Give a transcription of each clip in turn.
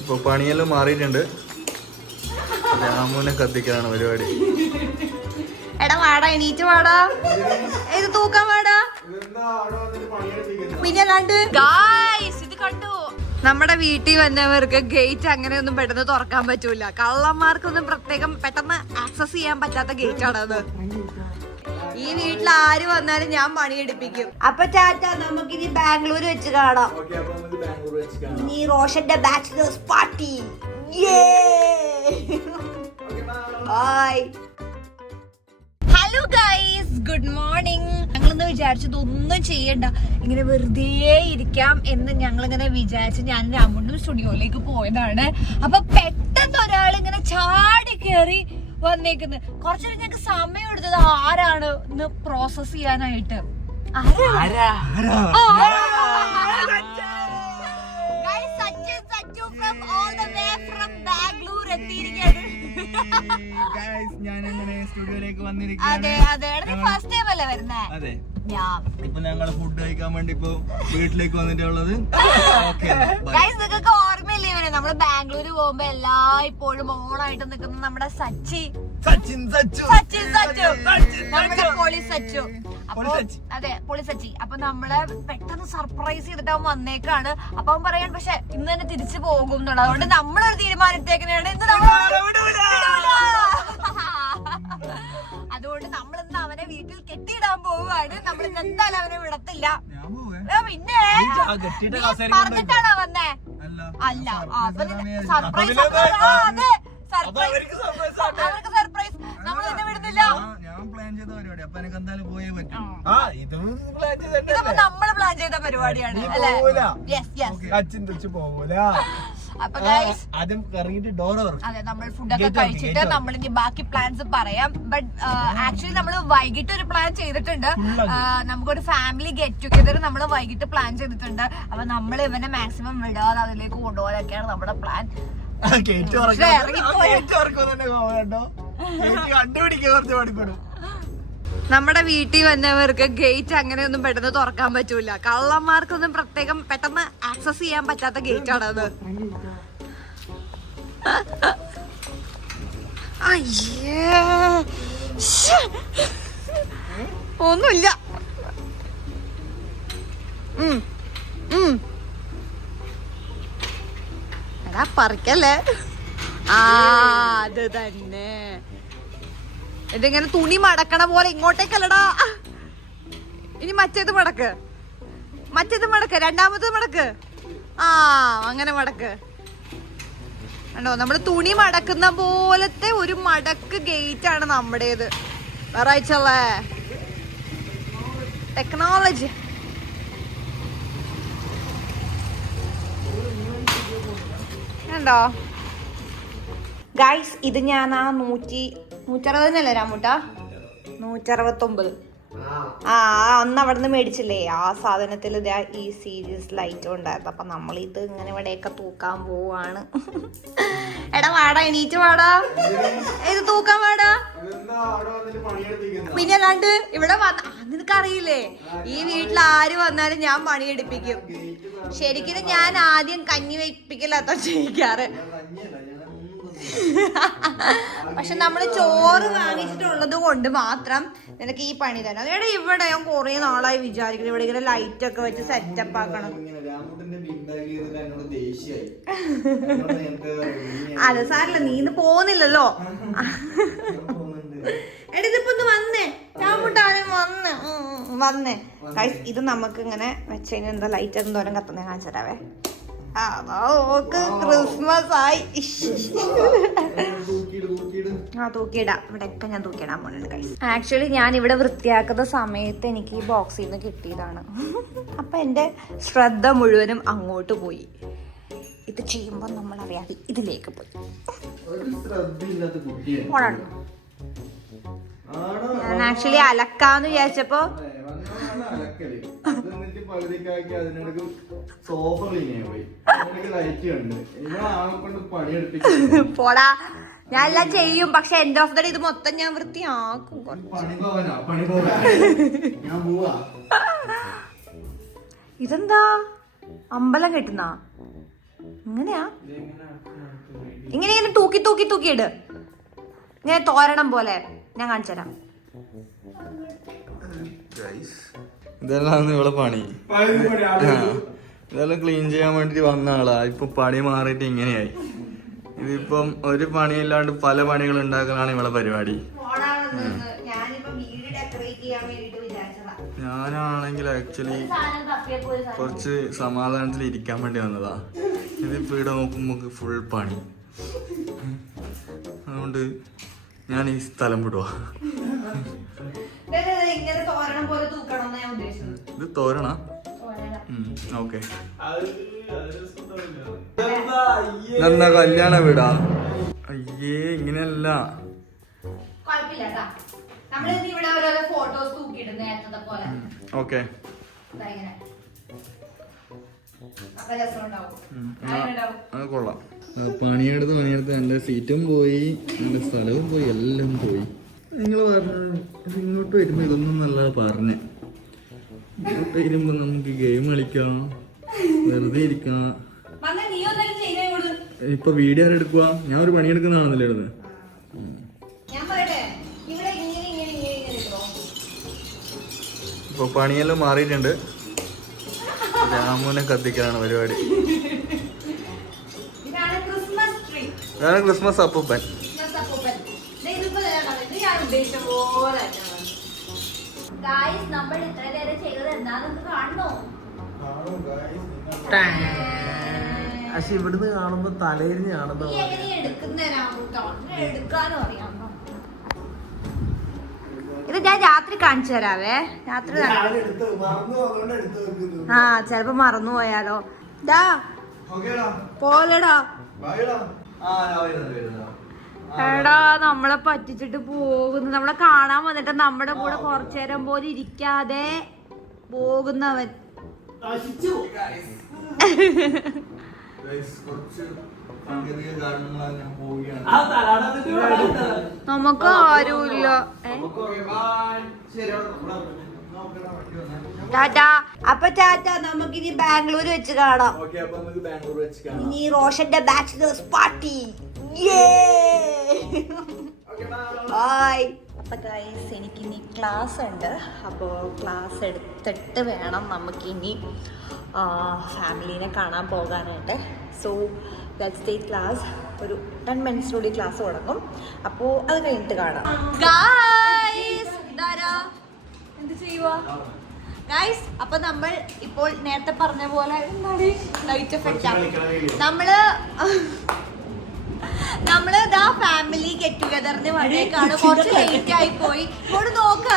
ഇപ്പൊ പണിയെല്ലാം മാറിയിട്ടുണ്ട്. രാമുവിനെ കത്തിക്കാനാണ് പരിപാടി. എടാ വാടാ എണീറ്റ് വാടാ. ഇത് തൂക്കാൻ വാടാ. പിന്നെ അല്ലാണ്ട് ഗായ്സ് ഇത് കണ്ടു? നമ്മുടെ വീട്ടിൽ വന്നവർക്ക് ഗേറ്റ് അങ്ങനെ ഒന്നും പെട്ടെന്ന് തുറക്കാൻ പറ്റൂല. കള്ളന്മാർക്കൊന്നും പ്രത്യേകം പെട്ടെന്ന് ആക്സസ് ചെയ്യാൻ പറ്റാത്ത ഗേറ്റ് ആണത് ഈ വീട്ടിൽ ആര് വന്നാലും ഞാൻ പണിയെടുപ്പിക്കും. അപ്പൊ ടാറ്റ നമുക്കിനി ബാംഗ്ലൂർ വെച്ച് കാണാം. ഇനി റോഷന്റെ bachelors party. Bye hello guys good morning ഞങ്ങളിന്ന് വിചാരിച്ചത് ഒന്നും ചെയ്യണ്ട. ഇങ്ങനെ വെറുതെ ഇരിക്കാം എന്ന് ഞങ്ങൾ ഇങ്ങനെ വിചാരിച്ച് ഞാൻ രാമുണ്ടും സ്റ്റുഡിയോയിലേക്ക് പോയതാണ്. അപ്പൊ പെട്ടെന്ന് ഒരാൾ ഇങ്ങനെ ചാടി കയറി വന്നേക്കുന്നത് കുറച്ചു ഞങ്ങൾക്ക് സമയം എടുത്തത് ആരാണ് ഇന്ന് പ്രോസസ് ചെയ്യാനായിട്ട്. ഇപ്പൊ ഞങ്ങൾ ഫുഡ് കഴിക്കാൻ വേണ്ടി ഇപ്പൊ വീട്ടിലേക്ക് വന്നിട്ടുള്ളത് നിങ്ങൾക്ക് നമ്മൾ ബാംഗ്ലൂര് പോകുമ്പോ എല്ലാ ഇപ്പോഴും ഓണായിട്ട് നിൽക്കുന്ന നമ്മുടെ സച്ചി. സച്ചിൻ സച്ചു. സച്ചിൻ സച്ചു. നമ്മുടെ പൊളി സച്ചു. അപ്പൊ അതെ പൊളി സച്ചി. അപ്പൊ നമ്മൾ പെട്ടെന്ന് സർപ്രൈസ് ചെയ്തിട്ട് അവൻ വന്നേക്കാണ്. അപ്പൊ അവൻ പറയാൻ പക്ഷെ ഇന്ന് തന്നെ തിരിച്ചു പോകും എന്നുള്ളത് അതുകൊണ്ട് നമ്മളൊരു തീരുമാനത്തേക്കാണ് ഇന്ന്. അതുകൊണ്ട് നമ്മൾ ഇന്ന് അവനെ വീട്ടിൽ കെട്ടിയിടാൻ പോവുകയാണ്. നമ്മൾ ഇന്ന് എന്തായാലും അവനെ വിടത്തില്ല. പിന്നെ പറഞ്ഞിട്ടാണോ വന്നേ? അല്ല surprise സർപ്രൈസ് അവർക്ക് സർപ്രൈസ് നമ്മൾ എന്നെ വിടുന്നില്ല. ഞാൻ- പ്ലാൻ ചെയ്ത പരിപാടി അപ്പൊ എനിക്ക് എന്തായാലും പോയേ പറ്റും. ആ. ഇത് പ്ലാൻ ഇതിപ്പോ നമ്മൾ പ്ലാൻ ചെയ്ത പരിപാടിയാണ് അല്ലേ. യെസ് യെസ് അച്ഛൻ തെച്ച് പോകൂല അപ്പൊ ഗൈസ് ആദ്യം ഇറങ്ങിയിട്ട് ഡോർ അതെ നമ്മൾ ഫുഡൊക്കെ കഴിച്ചിട്ട് നമ്മൾ ഇനി ബാക്കി പ്ലാൻസ് പറയാം. ബട്ട് ആക്ച്വലി നമ്മൾ വൈകിട്ട് ഒരു പ്ലാൻ ചെയ്തിട്ടുണ്ട്. നമുക്കൊരു ഫാമിലി ഗെറ്റ് ടുഗദർ നമ്മൾ വൈകിട്ട് പ്ലാൻ ചെയ്തിട്ടുണ്ട്. അപ്പൊ നമ്മൾ ഇവനെ മാക്സിമം വിടാതെ അതിലേക്ക് കൊണ്ടുപോകാനൊക്കെയാണ് നമ്മുടെ പ്ലാൻ കേട്ടോ. കണ്ടുപിടിക്കാൻ കുറച്ച് പണിപ്പെടും നമ്മുടെ വീട്ടിൽ വന്നവർക്ക് ഗേറ്റ് അങ്ങനെയൊന്നും പെട്ടെന്ന് തുറക്കാൻ പറ്റൂല. കള്ളന്മാർക്കൊന്നും പ്രത്യേകം പെട്ടെന്ന് ആക്സസ് ചെയ്യാൻ പറ്റാത്ത ഗേറ്റ് ആണത് ഒന്നുമില്ല. പറിക്കല്ലേ? ആ അത് തന്നെ. ഇതിങ്ങനെ തുണി മടക്കണ പോലെ ഇങ്ങോട്ടേക്കല്ലടാ. ഇനി മറ്റേത് മടക്ക്. മറ്റേത് മടക്ക് രണ്ടാമത്തെ മടക്ക്. ആ അങ്ങനെ മടക്ക്. കണ്ടോ നമ്മൾ തുണി മടക്കുന്ന പോലത്തെ ഒരു മടക്ക് ഗേറ്റ് ആണ് നമ്മുടേത്. വേറാഴ്ചല്ലേ ടെക്നോളജി. കണ്ടോ? ഗൈസ് ഇത് ഞാൻ ആ നൂറ്റി നൂറ്ററുപതിനല്ലേ രാമൂട്ട? നൂറ്ററുപത്തൊമ്പത്. ആ അന്ന് അവിടെ നിന്ന് മേടിച്ചില്ലേ? ആ സാധനത്തിൽ ഇതാ ഈ സീരീസ് ലൈറ്റും ഉണ്ടായിരുന്നു. അപ്പൊ നമ്മൾ ഇത് ഇങ്ങനെ ഇവിടെയൊക്കെ തൂക്കാൻ പോവാണ്. എടാ വാടാ എണീറ്റ് വാടാ. ഇത് തൂക്കാൻ വാടാ. പിന്നെ അല്ലാണ്ട് ഇവിടെ വന്ന നിനക്കറിയില്ലേ? ഈ വീട്ടിൽ ആര് വന്നാലും ഞാൻ പണിയെടുപ്പിക്കും. ശരിക്കും ഞാൻ ആദ്യം കഞ്ഞി വെപ്പിക്കലാത്ത ചെയ്യിക്കാറ്. പക്ഷെ നമ്മൾ ചോറ് വാങ്ങിച്ചിട്ടുള്ളത് കൊണ്ട് മാത്രം നിനക്ക് ഈ പണി തന്നെ എടാ ഇവിടെ ഞാൻ കുറേ നാളായി വിചാരിക്കുന്നു. ഇവിടെ ഇങ്ങനെ ലൈറ്റ് ഒക്കെ വെച്ച് സെറ്റപ്പ് ആക്കണം. അത് സാറില്ല നീ ഇന്ന് പോകുന്നില്ലല്ലോ. എടാ ഇതിപ്പോ ഒന്ന് വന്നേ. വന്ന്. വന്നേ. ഇത് നമുക്ക് ഇങ്ങനെ വെച്ചതിന് എന്താ ലൈറ്റ് എന്തോരം കത്തുന്ന കാണിച്ചു തരാവേ. ആ നോക്ക് ക്രിസ്മസ് ആയി. ആ തൂക്കിയിടാം. ഇവിടെയൊക്കെ ഞാൻ തൂക്കിയിടാൻ പോകുന്നുണ്ട് കൈസ് ആക്ച്വലി ഞാൻ ഇവിടെ വൃത്തിയാക്കുന്ന സമയത്ത് എനിക്ക് ഈ ബോക്സിൽ നിന്ന് കിട്ടിയതാണ്. അപ്പൊ എന്റെ ശ്രദ്ധ മുഴുവനും അങ്ങോട്ട് പോയി. ഇത് ചെയ്യുമ്പോൾ നമ്മൾ അറിയാതെ ഇതിലേക്ക് പോയി. ഞാൻ ആക്ച്വലി അലക്കാന്ന് വിചാരിച്ചപ്പോ പകുതിക്കാക്കി അതിനിടക്ക് സോഫ ക്ലീൻ ചെയ്യാൻ പോയി. അതിനൊക്കെ ലൈറ്റ് കണ്ട്. ആളെ കൊണ്ട് പണിയെടുപ്പിക്കും പോടാ. ഞാൻ എല്ലാം ചെയ്യും പക്ഷെ എൻഡ് ഓഫ് ദ ഡേ ഇത് മൊത്തം ഞാൻ വൃത്തിയാക്കും. പണി പോവാനാ പണി പോവാ ഞാൻ പോവാ. ഇതെന്താ? അമ്പലം കെട്ടുന്ന? ഇങ്ങനെയാ? ഇങ്ങനെ ഇങ്ങനെ തൂക്കി തൂക്കി തൂക്കി ഇട്. ഇങ്ങനെ തോരണം പോലെ. ഞാൻ കാണിച്ചു തരാം ഇതെല്ലാം ഇവളെ പണി. ഇതെല്ലാം ക്ലീൻ ചെയ്യാൻ വേണ്ടിട്ട് വന്ന ആളാ. ഇപ്പൊ പണി മാറിയിട്ട് ഇങ്ങനെയായി. ഇതിപ്പം ഒരു പണിയില്ലാണ്ട് പല പണികൾ ഉണ്ടാക്കലാണ് ഇവളെ പരിപാടി. ഞാനിപ്പോ വീട് ഡെക്കറേറ്റ് ചെയ്യാൻ വേണ്ടിട്ട് വിചാരിച്ചതാ. ഞാനാണെങ്കിൽ ആക്ച്വലി കുറച്ച് സമാധാനത്തിൽ ഇരിക്കാൻ വേണ്ടി വന്നതാ. ഇതിപ്പോ ഇവിടെ നോക്കുമ്പോ ഫുൾ പണി. അതുകൊണ്ട് ഞാൻ ഈ സ്ഥലം വിടുവാ. ഇങ്ങനെ തോരണം പോലെ തൂക്കണം ഉദ്ദേശിച്ചത്? ഇത് തോരണ? ഓക്കെ. നന്ന കല്യാണ വീടാ. അയ്യേ ഇങ്ങനെയല്ല. ഓക്കെ. കൊള്ളാം. പണിയെടുത്ത് പണിയെടുത്ത് എന്റെ സീറ്റും പോയി എന്റെ സ്ഥലവും പോയി എല്ലാം പോയി. നിങ്ങൾ പറഞ്ഞു ഇങ്ങോട്ട് വരുമ്പോൾ ഇതൊന്നും നല്ല പറഞ്ഞ്. ഇങ്ങോട്ട് വരുമ്പോൾ നമുക്ക് ഗെയിം കളിക്കാം. വെറുതെ ഇരിക്കാം. ഇപ്പൊ വീഡിയോ എടുക്കുക ഞാൻ ഒരു പണിയെടുക്കുന്നതാണല്ലോ ഇടുന്നത് ഞാൻ പറയട്ടെ ഇവിടെ ഇങ്ങനെ ഇങ്ങനെ ഇങ്ങനെ ഇങ്ങനെ ഇപ്പൊ പണിയെല്ലാം മാറിയിട്ടുണ്ട്. രാമുനെ കത്തിക്കാനാണ് പരിപാടി. ഇതാണ് ക്രിസ്മസ് ട്രീ ഇതാണ് ക്രിസ്മസ് അപ്പൂപ്പൻ. നമ്മൾ ഇത്ര നേരം ചെയ്തത് എന്താണെന്ന് കാണണോ പക്ഷെ ഇവിടുന്ന് കാണുമ്പോ തലയിരിഞ്ഞ് കാണുമ്പോ എടുക്കുന്ന എടുക്കാനും അറിയാമോ ഇത് ഞാൻ രാത്രി കാണിച്ചു തരാവേ. രാത്രി ആ ചെലപ്പോ മറന്നു പോയാലോ. ഡാ പോലെടാ. എടാ നമ്മളെ പറ്റിച്ചിട്ട് പോകുന്നു. നമ്മളെ കാണാൻ വന്നിട്ട് നമ്മുടെ കൂടെ കുറച്ചു നേരം പോലും ഇരിക്കാതെ പോകുന്നവൻ. നമുക്ക് ആരുമില്ല? ടാറ്റാ. അപ്പൊ ടാറ്റ നമുക്കിനി ഇനി നമുക്ക് ബാംഗ്ലൂർ വെച്ച് കാണാം. ഇനി റോഷന്റെ ബാച്ചിലേഴ്സ് പാർട്ടി ഹായ് അപ്പൊ ഗൈസ് എനിക്കിനി ക്ലാസ് ഉണ്ട്. അപ്പോൾ ക്ലാസ് എടുത്തിട്ട് വേണം നമുക്കിനി ഫാമിലീനെ കാണാൻ പോകാനായിട്ട്. സോ ലെറ്റ്സ് ഡേ ക്ലാസ് ഒരു ടെൻ മിനിറ്റ്സിനുള്ളിൽ ക്ലാസ് തുടങ്ങും. അപ്പോൾ അത് കഴിഞ്ഞിട്ട് കാണാം. ഗൈസ് എന്ത് ചെയ്യുക ഗൈസ് അപ്പൊ നമ്മൾ ഇപ്പോൾ നേരത്തെ പറഞ്ഞ പോലെ ലൈറ്റ് എഫക്റ്റ് ആണ്. നമ്മൾ ഇതാ ഫാമിലി ഗെറ്റ് ടുഗദറിന് വന്നേക്കാണ് കുറച്ച് ലേറ്റ് ആയി പോയി. ഇങ്ങോട്ട് നോക്ക്.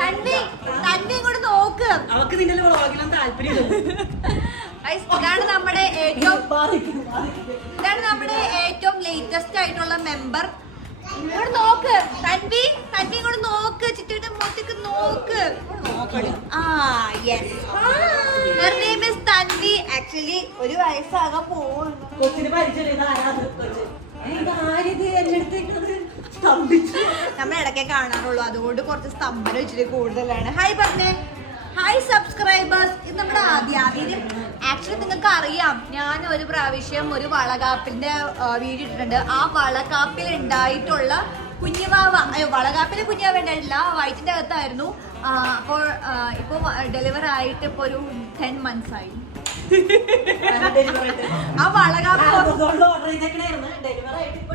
തന്വി തന്വി ഇങ്ങോട്ട് നോക്ക്. അവക്ക് വ്ളോഗിലും താല്പര്യം ഇതാണ് നമ്മുടെ ഏറ്റവും ഇതാണ് നമ്മുടെ ഏറ്റവും ലേറ്റസ്റ്റ് ആയിട്ടുള്ള മെമ്പർ ഇങ്ങോട്ട് നോക്ക്. തൻവി തൻവി കൂടെ നോക്ക്. ചിറ്റയുടെ മുഖത്തേക്ക് നോക്ക്. ആ yes name is Tanvi. Actually ഒരു വയസ്സാകാൻ പോകുന്നു കൊച്ചിന് പരിചയം നമ്മൾ ഇടയ്ക്കേ കാണാറുള്ളൂ. അതുകൊണ്ട് കുറച്ച് സ്തംഭനം ഇച്ചിരി കൂടുതലാണ്. ഹായ് പറഞ്ഞേ. ഹായ് സബ്സ്ക്രൈബേഴ്സ് ഇത് നമ്മുടെ ആദ്യ ആദ്യം. ആക്ച്വലി നിങ്ങൾക്ക് അറിയാം ഞാൻ ഒരു പ്രാവശ്യം ഒരു വളകാപ്പിന്റെ വീഡിയോ ഇട്ടിട്ടുണ്ട്. ആ വളകാപ്പിൽ ഉണ്ടായിട്ടുള്ള കുഞ്ഞുവാവ അയ്യോ വളകാപ്പിലെ കുഞ്ഞുവാവ ഉണ്ടായിട്ടില്ല വയറ്റിന്റെ അകത്തായിരുന്നു. അപ്പോൾ ഇപ്പൊ ഡെലിവർ ആയിട്ട് ഇപ്പൊ ഒരു ടെൻ മന്ത്സ് ആയി. ആ വളകാപ്പ് ഓർഡർ ചെയ്തേക്കണായിരുന്നു. ഡെലിവർ ആയിട്ട് ഇപ്പൊ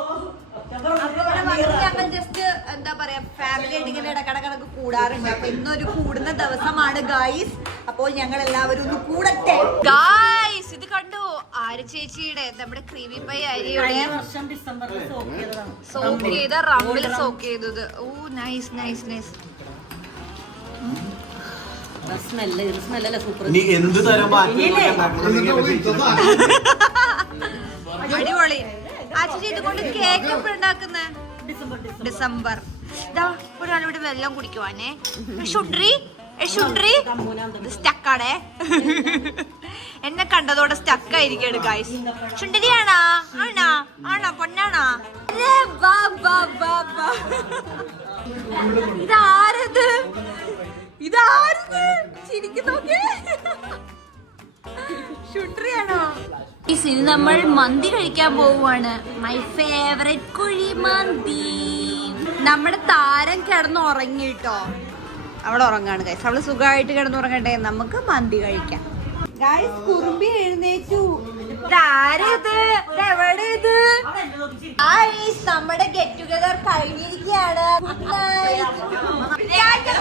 ഞങ്ങൾ ജസ്റ്റ് എന്താ പറയാ ഫാമിലി ആയിട്ട് ഇങ്ങനെ ഇടക്കിടക്കിടക്ക് കൂടാറുണ്ട്. അപ്പൊ ഇന്നൊരു കൂടുന്ന ദിവസമാണ് ഗായ്സ് അപ്പോൾ ഞങ്ങൾ എല്ലാവരും ഒന്ന് കൂടട്ടെ. ഗായ്സ് ഇത് കണ്ടു? ആര് ചേച്ചിയുടെ നമ്മുടെ ക്രീമി പൈ അരിയുടെ സോക്ക് ചെയ്ത റമ്മിൽ സോക്ക് ചെയ്തത്. Oh nice nice nice smell സ്മെല്ലല്ല സൂപ്പർ. നീ എന്ത് തരം കേക്ക് ഉണ്ടാക്കുന്നേ ഡിസംബർ ഇതാ ഒരാളിവിടെ വെള്ളം കുടിക്കുവാനേ ഷുഡ്രി ഷുഡ്രി സ്റ്റക്കാടേ എന്നെ കണ്ടതോടെ സ്റ്റക്ക് ആയിരിക്കാണ് ഗായ്സ് ചുണ്ടരിയാണാ? ആണാ? ആണാ? പൊന്നാണാ. ഇതാരത്? ഇതാരത്? ചിരിക്കുന്നോക്കെ ഇനി നമ്മൾ മന്തി കഴിക്കാൻ പോവുകയാണ് മൈ ഫേവറേറ്റ് കുഴി മന്തി. നമ്മുടെ താരം കിടന്ന് ഉറങ്ങിട്ടോ അവിടെ ഉറങ്ങാണ് ഗൈസ് അവൾ സുഖമായിട്ട് കിടന്നുറങ്ങട്ടെ. നമുക്ക് മന്തി കഴിക്കാം. ഗൈസ് കുറുമ്പി എഴുന്നേറ്റു. ഇത് എവിടെ ഇത് ഗൈസ് നമ്മുടെ ഗെറ്റ് ടുഗദർ കഴിഞ്ഞിരിക്കുകയാണ്. Good night